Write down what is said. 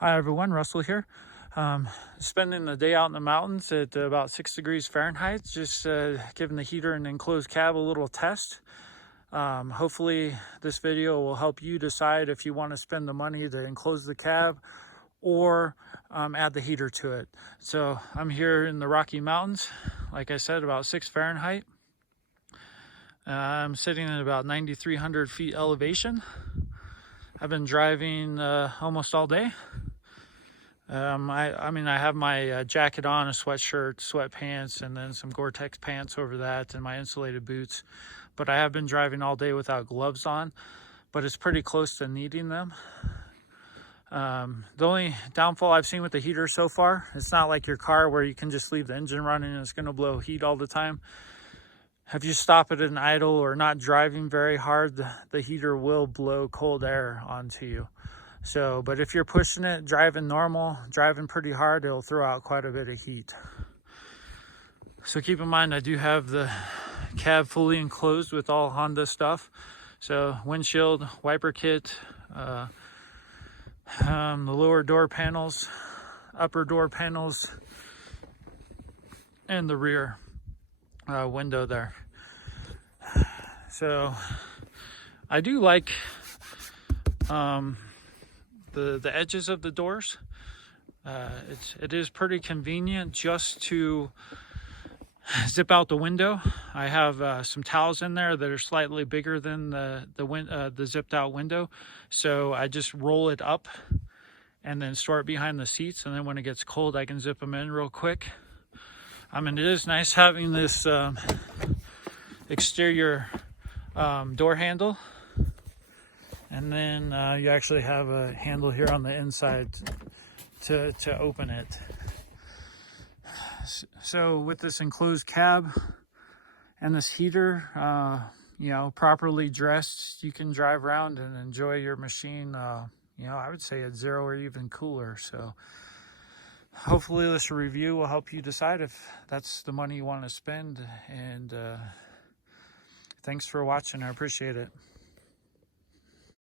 Hi everyone, Russell here. Spending the day out in the mountains at about 6 degrees Fahrenheit, just giving the heater and enclosed cab a little test. Hopefully this video will help you decide if you want to spend the money to enclose the cab or add the heater to it. So I'm here in the Rocky Mountains, like I said, about 6 Fahrenheit. I'm sitting at about 9,300 feet elevation. I've been driving almost all day. I have my jacket on, a sweatshirt, sweatpants, and then some Gore-Tex pants over that, and my insulated boots. But I have been driving all day without gloves on, but it's pretty close to needing them. The only downfall I've seen with the heater so far, it's not like your car where you can just leave the engine running and it's going to blow heat all the time. If you stop it in idle or not driving very hard, the heater will blow cold air onto you. So, but if you're pushing it, driving normal, driving pretty hard, it'll throw out quite a bit of heat. So keep in mind, I do have the cab fully enclosed with all Honda stuff. So windshield, wiper kit, the lower door panels, upper door panels, and the rear window there. So I do like the edges of the doors. It is pretty convenient just to zip out the window. I have some towels in there that are slightly bigger than the zipped out window, so I just roll it up and then store it behind the seats, and then when it gets cold I can zip them in real quick. It is nice having this exterior door handle. And then you actually have a handle here on the inside to open it. So with this enclosed cab and this heater, properly dressed, you can drive around and enjoy your machine, I would say at 0 or even cooler. So hopefully this review will help you decide if that's the money you want to spend. And thanks for watching. I appreciate it.